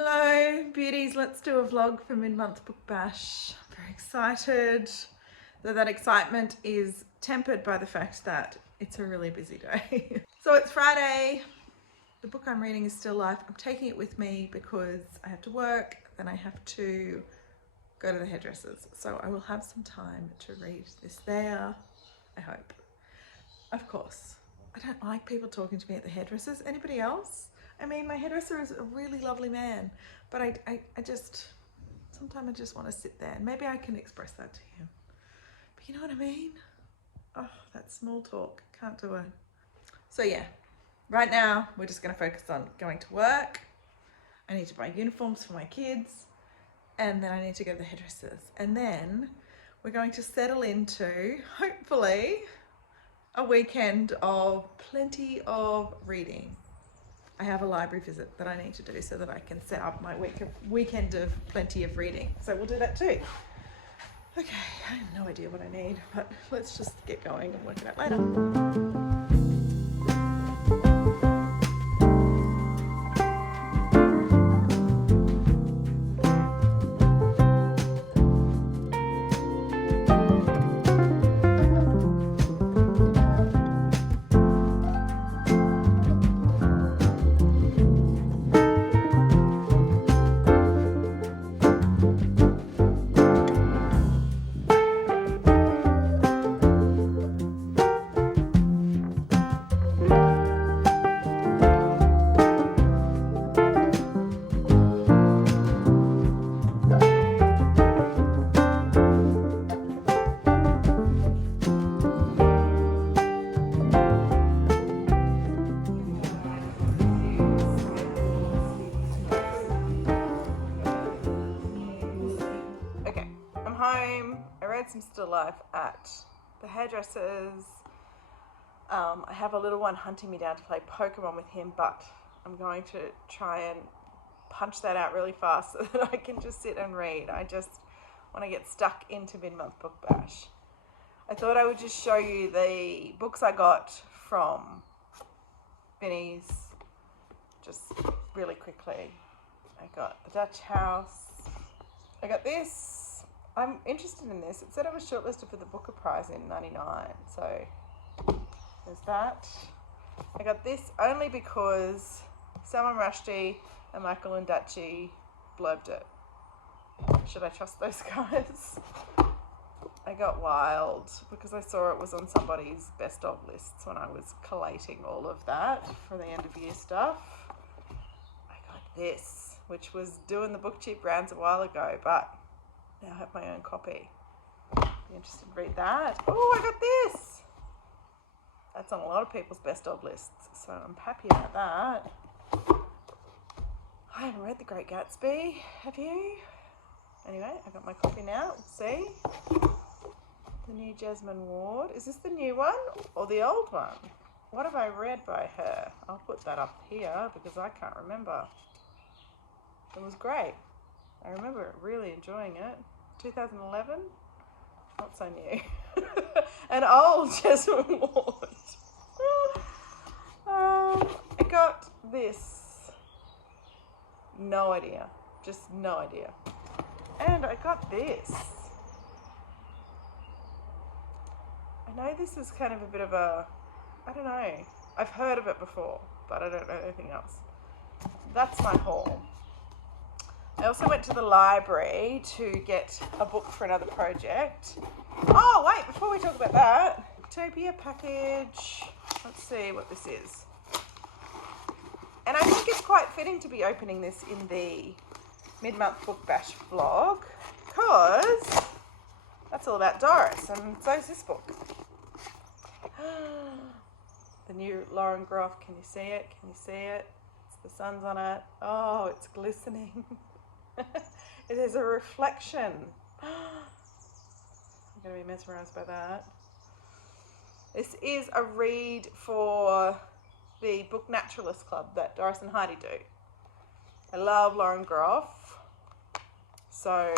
Hello beauties, let's do a vlog for mid-month book bash. I'm very excited, though that excitement is tempered by the fact that it's a really busy day. So it's Friday, the book I'm reading is still live. I'm taking it with me because I have to work, then I have to go to the hairdressers. So I will have some time to read this there, I hope. Of course, I don't like people talking to me at the hairdressers. Anybody else? I mean, my hairdresser is a really lovely man, but I just, sometimes I just want to sit there and maybe I can express that to him. But you know what I mean? Oh, that small talk, can't do it. So yeah, right now we're just going to focus on going to work. I need to buy uniforms for my kids and then I need to go to the hairdressers. And then we're going to settle into, hopefully, a weekend of plenty of reading. I have a library visit that I need to do so that I can set up my weekend of plenty of reading. So we'll do that too. Okay, I have no idea what I need, but let's just get going and work it out later. Home. I read some still life at the hairdressers. I have a little one hunting me down to play Pokemon with him, but I'm going to try and punch that out really fast so that I can just sit and read. I just want to get stuck into mid-month book bash. I thought I would just show you the books I got from Vinnie's just really quickly. I got The Dutch House. I got this. I'm interested in this. It said I was shortlisted for the Booker Prize in '99, so there's that. I got this only because Salman Rushdie and Michael Ondaatje blurbed it. Should I trust those guys? I got Wild because I saw it was on somebody's best of lists when I was collating all of that for the end of year stuff. I got this, which was doing the Book Cheap rounds a while ago, but now I have my own copy. Be interested to read that. Oh, I got this. That's on a lot of people's best of lists, so I'm happy about that. I haven't read The Great Gatsby. Have you? Anyway, I got my copy now. Let's see. The new Jasmine Ward. Is this the new one or the old one? What have I read by her? I'll put that up here because I can't remember. It was great. I remember really enjoying it. 2011? Not so new. An old Jasmine Ward. I got this. No idea. Just no idea. And I got this. I know this is kind of a bit of a, I don't know. I've heard of it before, but I don't know anything else. That's my haul. I also went to the library to get a book for another project. Oh, wait, before we talk about that, Booktopia package. Let's see what this is. And I think it's quite fitting to be opening this in the mid-month book bash vlog because that's all about Doris, and so is this book. The new Lauren Groff. Can you see it? Can you see it? The sun's on it. Oh, it's glistening. It is a reflection. I'm going to be mesmerized by that. This is a read for the Book Naturalist Club that Doris and Heidi do. I love Lauren Groff. So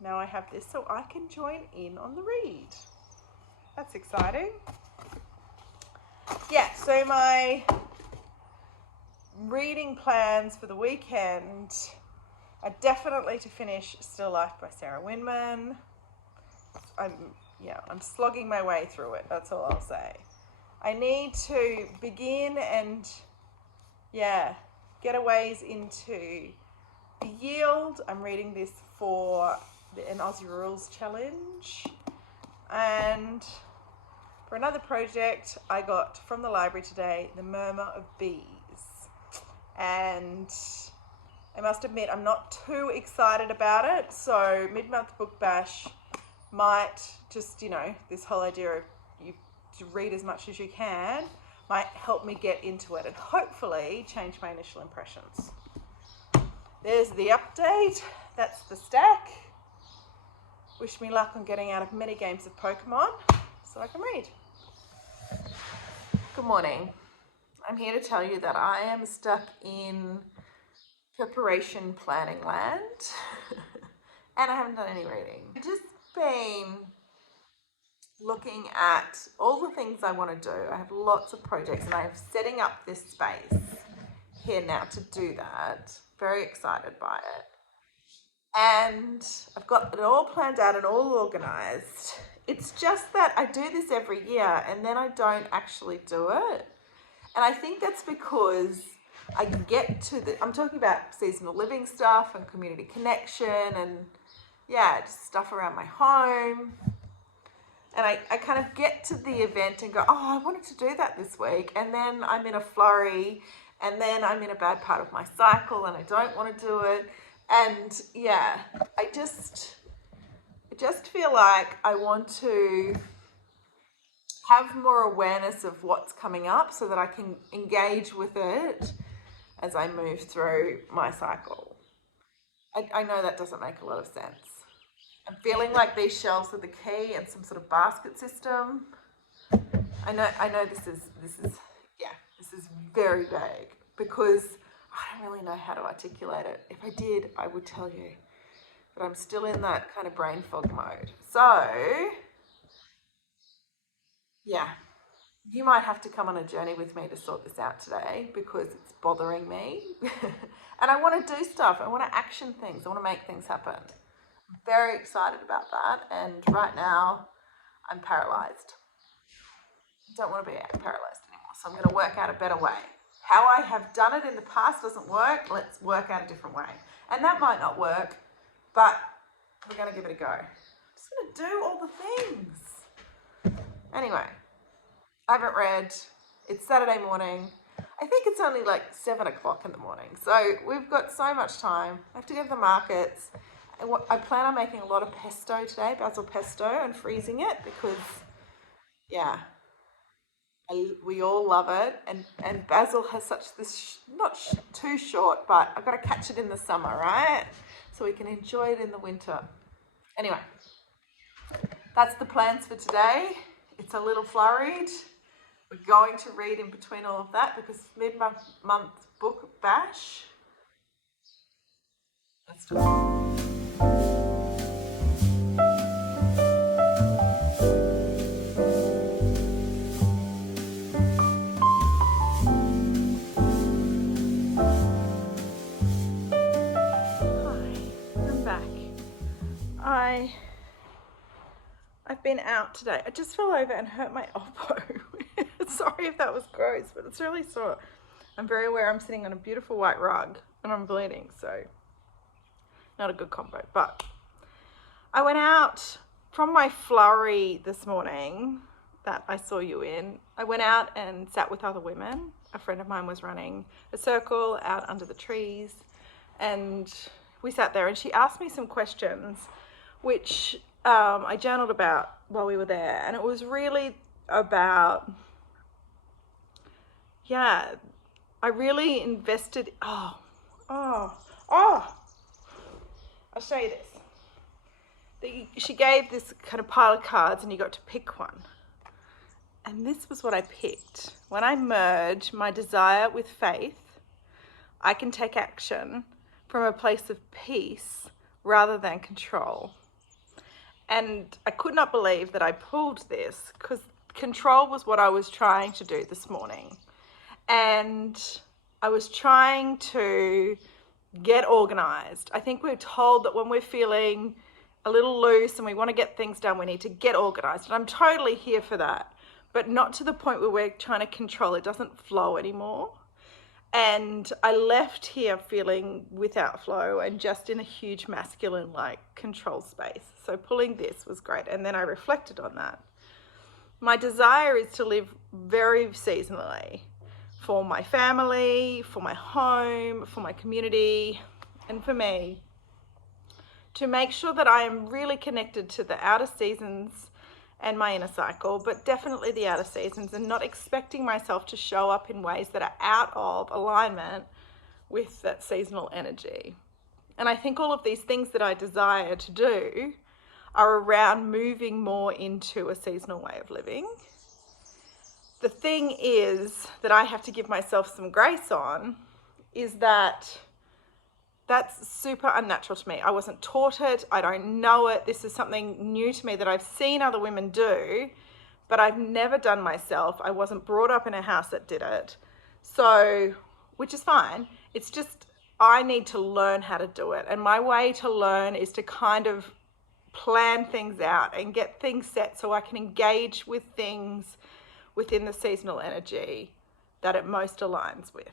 now I have this so I can join in on the read. That's exciting. Yeah, so my reading plans for the weekend are definitely to finish Still Life by Sarah Winman. I'm slogging my way through it, that's all I'll say. I need to begin and get a ways into the Yield. I'm reading this for an Aussie Rules challenge. And for another project, I got from the library today, The Murmur of Bees. And I must admit, I'm not too excited about it. So mid-month book bash might just, this whole idea of you to read as much as you can might help me get into it and hopefully change my initial impressions. There's the update. That's the stack. Wish me luck on getting out of many games of Pokemon so I can read. Good morning. I'm here to tell you that I am stuck in preparation planning land and I haven't done any reading. I've just been looking at all the things I want to do. I have lots of projects and I'm setting up this space here now to do that. Very excited by it. And I've got it all planned out and all organized. It's just that I do this every year and then I don't actually do it. And I think that's because I get to I'm talking about seasonal living stuff and community connection and just stuff around my home. And I kind of get to the event and go, I wanted to do that this week. And then I'm in a flurry and then I'm in a bad part of my cycle and I don't want to do it. And I just feel like I want to have more awareness of what's coming up so that I can engage with it as I move through my cycle. I know that doesn't make a lot of sense. I'm feeling like these shelves are the key and some sort of basket system. I know this is very vague because I don't really know how to articulate it. If I did, I would tell you. But I'm still in that kind of brain fog mode. So, you might have to come on a journey with me to sort this out today because it's bothering me. And I want to do stuff. I want to action things. I want to make things happen. I'm very excited about that. And right now, I'm paralyzed. I don't want to be paralyzed anymore. So I'm going to work out a better way. How I have done it in the past doesn't work. Let's work out a different way. And that might not work, but we're going to give it a go. I'm just going to do all the things. Anyway, I haven't read. It's Saturday morning. I think it's only like 7 o'clock in the morning. So we've got so much time. I have to go to the markets. I plan on making a lot of pesto today, basil pesto, and freezing it because, we all love it. And basil has such this, not too short, but I've got to catch it in the summer, right? So we can enjoy it in the winter. Anyway, that's the plans for today. It's a little flurried. We're going to read in between all of that because mid-month book bash. Let's do it. I've been out today. I just fell over and hurt my elbow. Sorry if that was gross, but it's really sore. I'm very aware I'm sitting on a beautiful white rug and I'm bleeding, so not a good combo. But I went out from my flurry this morning that I saw you in. I went out and sat with other women. A friend of mine was running a circle out under the trees and we sat there and she asked me some questions which I journaled about while we were there, and it was really about, I really invested, I'll show you this. She gave this kind of pile of cards and you got to pick one. And this was what I picked. When I merge my desire with faith, I can take action from a place of peace rather than control. And I could not believe that I pulled this because control was what I was trying to do this morning. And I was trying to get organized. I think we're told that when we're feeling a little loose and we want to get things done, we need to get organized. And I'm totally here for that, but not to the point where we're trying to control. It doesn't flow anymore. And I left here feeling without flow and just in a huge masculine like control space. So pulling this was great. And then I reflected on that. My desire is to live very seasonally for my family, for my home, for my community, and for me, to make sure that I am really connected to the outer seasons and my inner cycle, but definitely the outer seasons, and not expecting myself to show up in ways that are out of alignment with that seasonal energy. And I think all of these things that I desire to do are around moving more into a seasonal way of living. The thing is that I have to give myself some grace on is that that's super unnatural to me. I wasn't taught it. I don't know it. This is something new to me that I've seen other women do, but I've never done myself. I wasn't brought up in a house that did it. So, which is fine. It's just, I need to learn how to do it. And my way to learn is to kind of plan things out and get things set so I can engage with things within the seasonal energy that it most aligns with.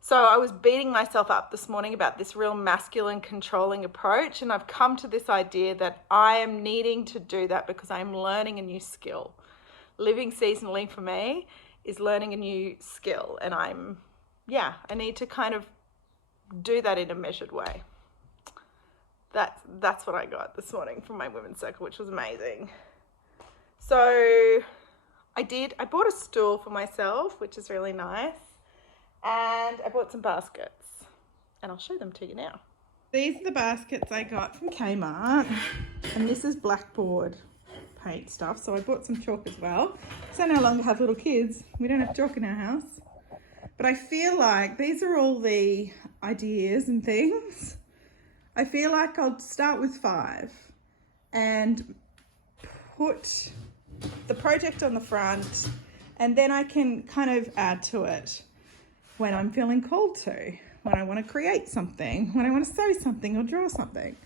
So I was beating myself up this morning about this real masculine controlling approach, and I've come to this idea that I am needing to do that because I'm learning a new skill. Living seasonally for me is learning a new skill, and I need to kind of do that in a measured way. That's what I got this morning from my women's circle, which was amazing. So I bought a stool for myself, which is really nice. And I bought some baskets, and I'll show them to you now. These are the baskets I got from Kmart, and this is blackboard paint stuff. So I bought some chalk as well. So I no longer have little kids. We don't have chalk in our house. But I feel like these are all the ideas and things. I feel like I'll start with 5 and put the project on the front, and then I can kind of add to it when I'm feeling called to, when I want to create something, when I want to sew something or draw something.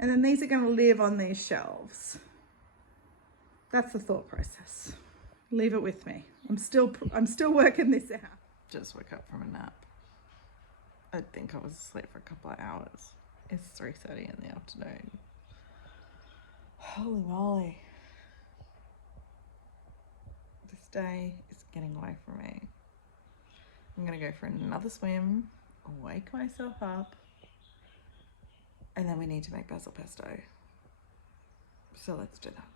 And then these are going to live on these shelves. That's the thought process. Leave it with me. I'm still working this out. Just woke up from a nap. I think I was asleep for a couple of hours. It's 3:30 in the afternoon. Holy moly. This day is getting away from me. I'm going to go for another swim, wake myself up, and then we need to make basil pesto. So let's do that.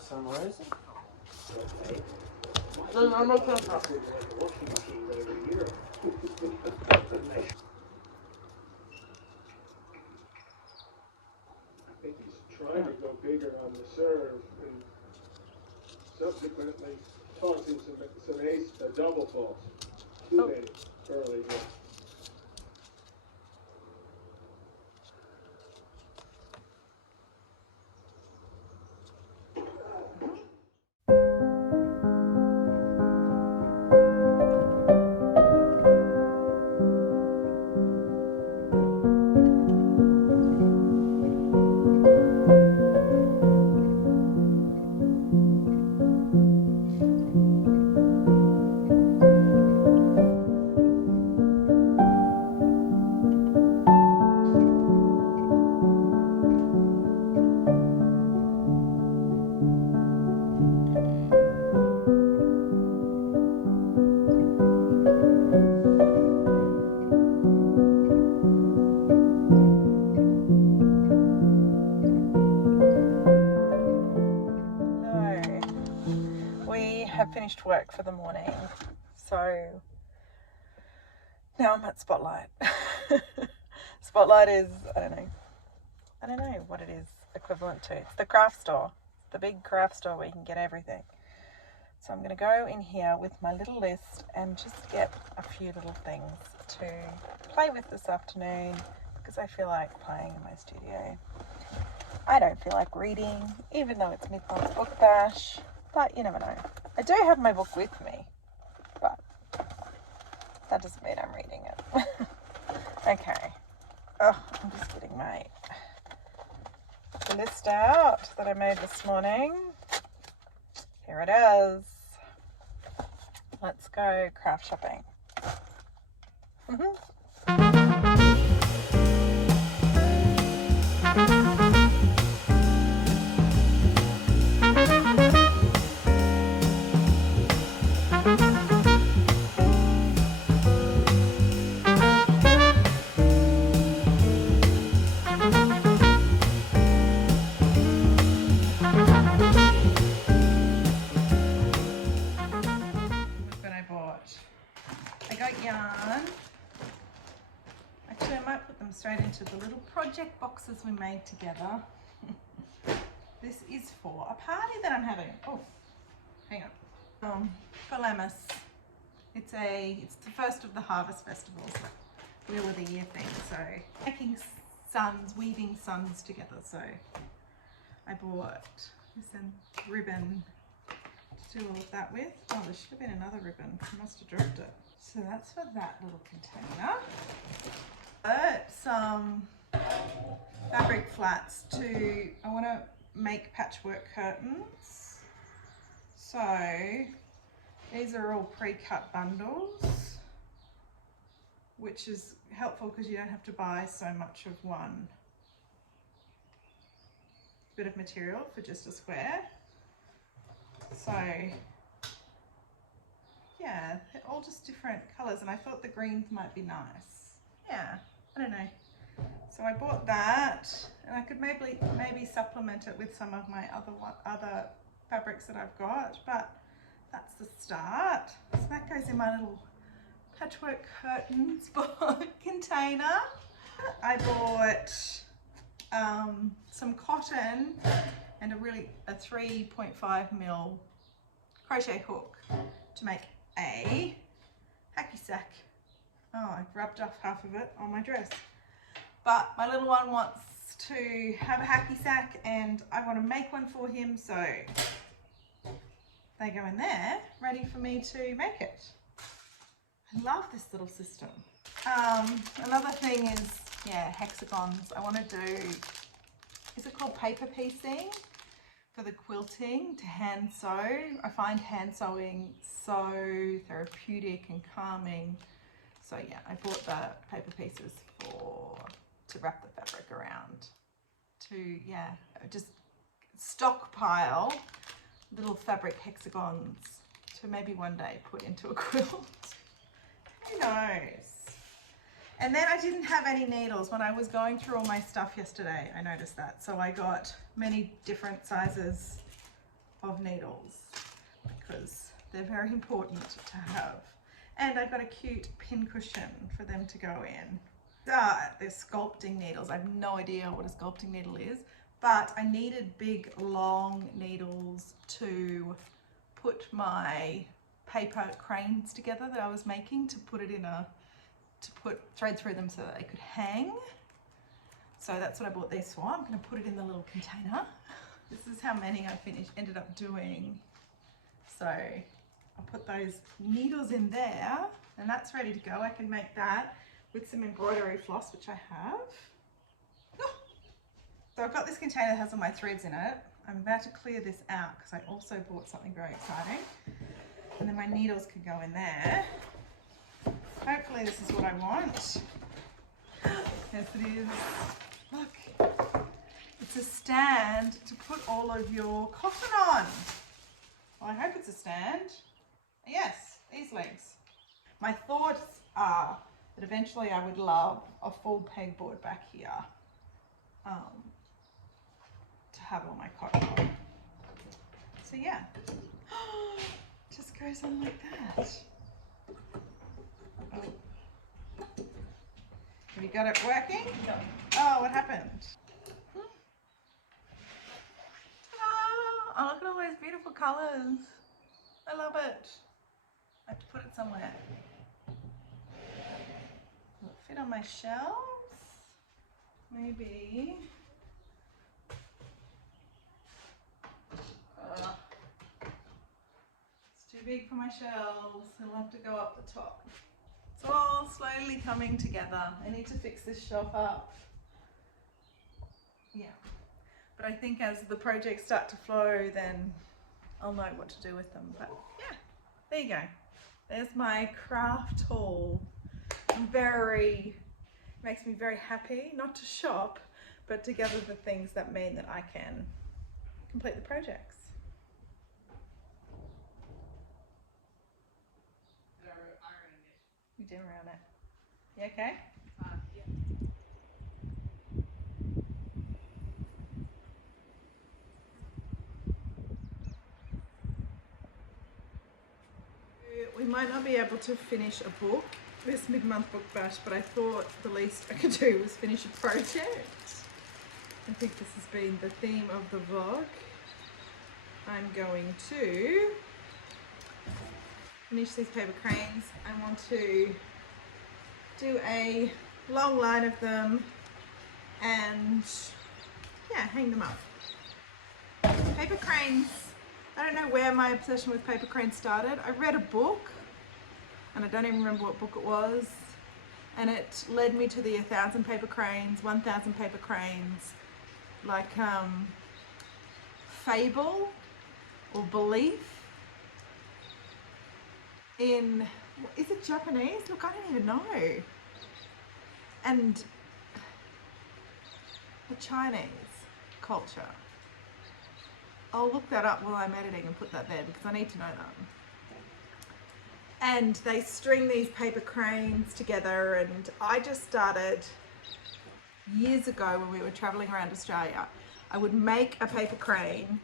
Sunrise? I'm okay. I think he's trying to go bigger on the serve and subsequently tossing some ace double faults. Too many early. Yeah. finished work for the morning, so now I'm at Spotlight. Spotlight is, I don't know what it is equivalent to. It's the craft store, the big craft store where you can get everything. So I'm going to go in here with my little list and just get a few little things to play with this afternoon, because I feel like playing in my studio. I don't feel like reading, even though it's Midmonth Book Bash, but you never know. I do have my book with me, but that doesn't mean I'm reading it. Okay. Oh, I'm just getting my list out that I made this morning. Here it is. Let's go craft shopping. I got yarn. Actually, I might put them straight into the little project boxes we made together. This is for a party that I'm having. Oh, hang on. For Lammas. It's the first of the harvest festivals, Wheel of the Year thing. So making suns, weaving suns together. So I bought this ribbon to do all of that with. Oh, there should have been another ribbon. I must have dropped it. So that's for that little container. Some fabric flats I want to make patchwork curtains. So these are all pre-cut bundles, which is helpful because you don't have to buy so much of one bit of material for just a square. So yeah, they're all just different colours, and I thought the greens might be nice. Yeah, I don't know. So I bought that, and I could maybe supplement it with some of my other fabrics that I've got, but that's the start. So that goes in my little patchwork curtains container. I bought some cotton and a 3.5mm crochet hook to make a hacky sack. Oh, I've rubbed off half of it on my dress. But my little one wants to have a hacky sack and I want to make one for him, so they go in there ready for me to make it. I love this little system. Another thing is, hexagons. I want to do, is it called paper piecing? For the quilting, to hand sew. I find hand sewing so therapeutic and calming. So yeah, I bought the paper pieces to wrap the fabric around, to just stockpile little fabric hexagons to maybe one day put into a quilt. Who knows? And then I didn't have any needles when I was going through all my stuff yesterday. I noticed that. So I got many different sizes of needles because they're very important to have. And I got a cute pin cushion for them to go in. They're sculpting needles. I have no idea what a sculpting needle is, but I needed big, long needles to put my paper cranes together that I was making, to put thread through them so that they could hang. So that's what I bought these for. I'm going to put it in the little container. This is how many I ended up doing. So I'll put those needles in there and that's ready to go. I can make that with some embroidery floss, which I have. So I've got this container that has all my threads in it. I'm about to clear this out because I also bought something very exciting. And then my needles could go in there. Hopefully this is what I want. Yes, it is. Look, it's a stand to put all of your cotton on. Well, I hope it's a stand. Yes, these legs. My thoughts are that eventually I would love a full pegboard back here to have all my cotton on. So yeah. just goes on like that. Oh. Have you got it working? No. Oh, what happened? Ta-da! Oh, look at all those beautiful colours. I love it. I have to put it somewhere. Will it fit on my shelves? Maybe. It's too big for my shelves. It'll have to go up the top. It's all slowly coming together. I need to fix this shelf up. Yeah. But I think as the projects start to flow, then I'll know what to do with them. But yeah, there you go. There's my craft haul. Makes me very happy, not to shop, but to gather the things that mean that I can complete the projects. You did around it. You okay? Yeah. We might not be able to finish a book, this mid-month book bash, but I thought the least I could do was finish a project. I think this has been the theme of the vlog. I'm going to finish these paper cranes. I want to do a long line of them and yeah, hang them up. Paper cranes, I don't know where my obsession with paper cranes started. I read a book and I don't even remember what book it was, and it led me to the 1,000 paper cranes, 1,000 paper cranes, like fable or belief in, is it Japanese? Look, I don't even know. And the Chinese culture. I'll look that up while I'm editing and put that there because I need to know that. And they string these paper cranes together, and I just started years ago when we were traveling around Australia. I would make a paper crane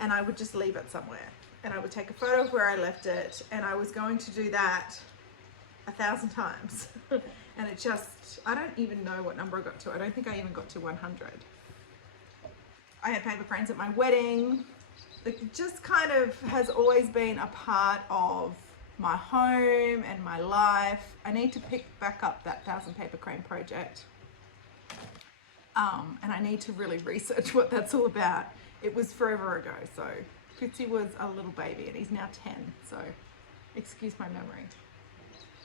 and I would just leave it somewhere, and I would take a photo of where I left it, and I was going to do that 1,000 times. And it just, I don't even know what number I got to. I don't think I even got to 100. I had paper cranes at my wedding. It just kind of has always been a part of my home and my life. I need to pick back up that 1,000 paper crane project. And I need to really research what that's all about. It was forever ago, so Fitzy was a little baby and he's now 10, so excuse my memory.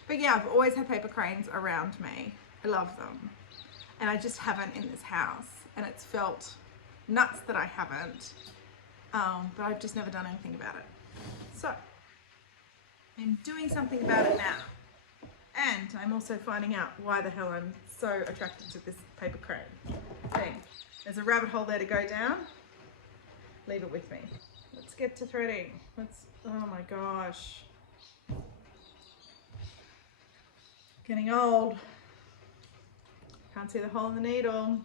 But yeah, I've always had paper cranes around me. I love them. And I just haven't in this house. And it's felt nuts that I haven't. But I've just never done anything about it. So, I'm doing something about it now. And I'm also finding out why the hell I'm so attracted to this paper crane thing. There's a rabbit hole there to go down. Leave it with me. Let's get to threading. Oh my gosh. Getting old. Can't see the hole in the needle.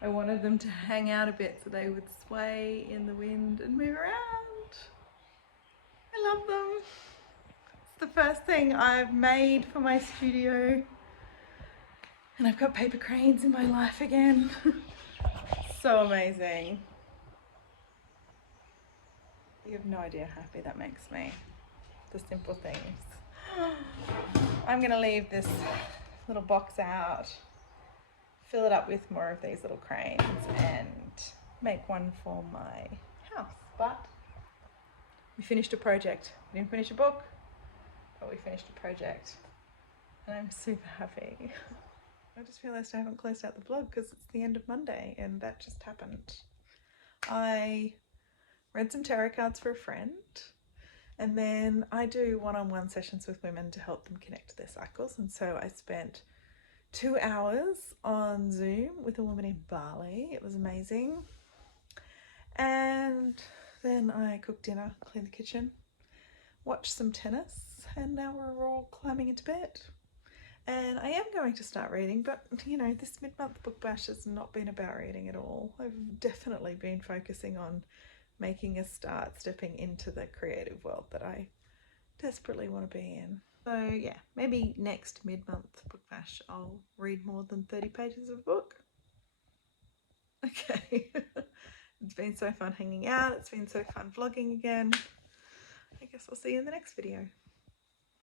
I wanted them to hang out a bit so they would sway in the wind and move around. I love them. It's the first thing I've made for my studio. And I've got paper cranes in my life again. So amazing. You have no idea how happy that makes me. The simple things. I'm gonna leave this little box out, fill it up with more of these little cranes, and make one for my house, but we finished a project. We didn't finish a book, but we finished a project, and I'm super happy. I just realised I haven't closed out the vlog because it's the end of Monday, and that just happened. I read some tarot cards for a friend, and then I do one-on-one sessions with women to help them connect to their cycles, and so I spent 2 hours on Zoom with a woman in Bali. It was amazing. And then I cooked dinner, cleaned the kitchen, watched some tennis, and now we're all climbing into bed. And I am going to start reading, but you know, this mid-month book bash has not been about reading at all. I've definitely been focusing on making a start stepping into the creative world that I desperately want to be in. So yeah, maybe next mid-month book bash I'll read more than 30 pages of a book. Okay. It's been so fun hanging out. It's been so fun vlogging again. I guess I'll see you in the next video.